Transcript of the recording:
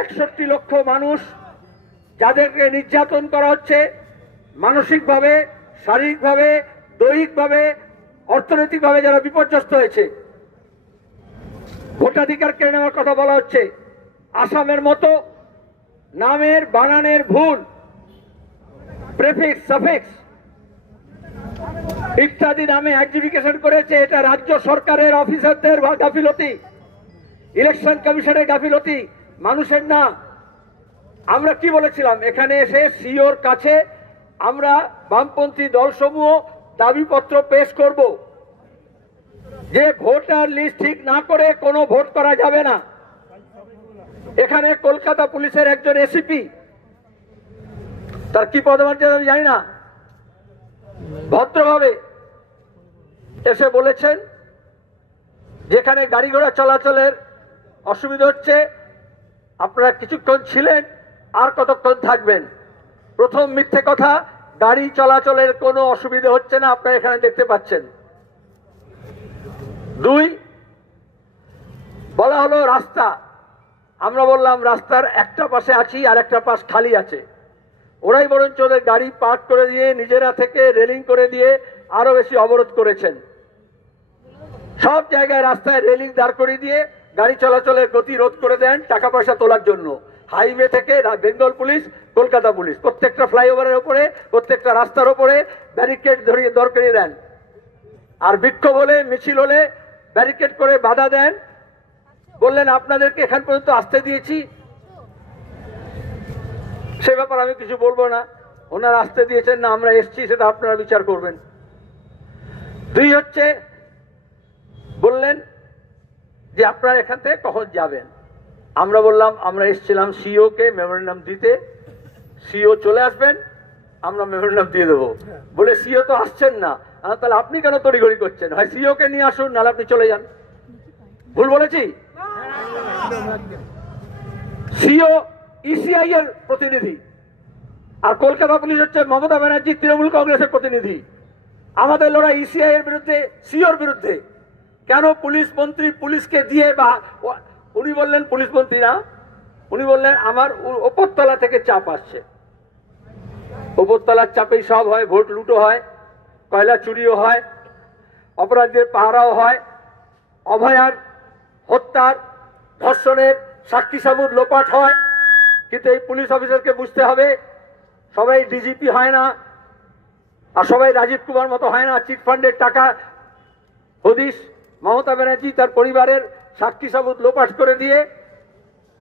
61 লক্ষ মানুষ যাদেরকে নির্যাতন করা হচ্ছে, মানসিকভাবে, শারীরিকভাবে, দৈহিকভাবে, অর্থনৈতিকভাবে যারা বিপর্যস্ত হয়েছে, ভোটাধিকার কেড়ে নেওয়ার কথা বলা হচ্ছে। আসামের মতো নামের বানানের ভুল, প্রেফিক্স, সাফিক্স ইত্যাদি নামে অ্যাডজুডিকেশন করেছে। এটা রাজ্য সরকারের অফিসারদের গাফিলতি, ইলেকশন কমিশনের গাফিলতি, মানুষের না। আমরা কি বলেছিলাম, এখানে এসে সিওর কাছে আমরা বামপন্থী দলসমূহ দাবিপত্র পেশ করব যে ভোটার লিস্ট ঠিক না করে কোনো ভোট করা যাবে না। এখানে কলকাতা পুলিশের একজন এসিপি, তার কি পদমর্যাদা আমি জানি না, ভদ্রভাবে এসে বলেছেন যেখানে গাড়ি ঘোড়া চলাচলের অসুবিধা হচ্ছে, আপনারা কিছুক্ষণ ছিলেন, আর কতক্ষণ থাকবেন। প্রথম মিথ্যে কথা, গাড়ি চলাচলের কোনো অসুবিধা হচ্ছে না, আপনারা এখানে দেখতে পাচ্ছেন। 2, বলা হলো রাস্তা, আমরা বললাম রাস্তার একটা পাশে আছি আর একটা পাশ খালি আছে। ওরাই বরঞ্চ ওদের গাড়ি পার্ক করে দিয়ে নিজেরা থেকে রেলিং করে দিয়ে আরো বেশি অবরোধ করেছেন। সব জায়গায় রাস্তায় রেলিং দাঁড় করিয়ে দিয়ে গাড়ি চলাচলের গতি রোধ করে দেন টাকা পয়সা তোলার জন্য। হাইওয়ে থেকে বেঙ্গল পুলিশ, কলকাতা পুলিশ প্রত্যেকটা ফ্লাইওভারের উপরে, প্রত্যেকটা রাস্তার উপরে ব্যারিকেড ধরিয়ে দর করিয়ে দেন। আর বিক্ষোভ হলে, মিছিল হলে ব্যারিকেড করে বাধা দেন। বললেন আপনাদেরকে এখান পর্যন্ত আসতে দিয়েছি, সে ব্যাপার আমি কিছু বলবো না। ওনারা আসতে দিয়েছেন না আমরা এসছি, সেটা আপনারা বিচার করবেন। 2 হচ্ছে, বললেন যে আপনারা এখান থেকে কখন যাবেন। আমরা বললাম আমরা এসেছিলাম সিও কে মেমোরেন্ডাম দিতে, সিও চলে আসবেন, আমরা মেমোরেন্ডাম দিয়ে দেবো। বলে সিও তো আসছেন না, তাহলে আপনি কেন তড়িঘড়ি করছেন? হয় সিও কে নিয়ে আসুন, নাহলে আপনি চলে যান। ভুল বলেছি? সিও ইসিআই এর প্রতিনিধি, আর কলকাতা পুলিশ হচ্ছে মমতা ব্যানার্জি তৃণমূল কংগ্রেসের প্রতিনিধি। আমাদের লড়াই ইসিআই এর বিরুদ্ধে, সিওর বিরুদ্ধে। কেন পুলিশ মন্ত্রী পুলিশকে দিয়ে, বা উনি বললেন পুলিশ মন্ত্রী না, উনি বললেন আমার উপরতলা থেকে চাপ আসছে। উপরতলার চাপেই সব হয়, ভোট লুটো হয়, কয়লা চুরিও হয়, অপরাধীদের পাহারাও হয়, অভয়ার হত্যার, ধর্ষণের সাক্ষী সাবুত লোপাট হয়। কিন্তু এই পুলিশ অফিসারকে বুঝতে হবে, সবাই ডিজিপি হয় না, আর সবাই রাজীব কুমার মতো হয় না। চিটফান্ডের টাকা হদিশ মমতা ব্যানার্জি তার পরিবারের সাক্ষী সাবুত লোপাট করে দিয়ে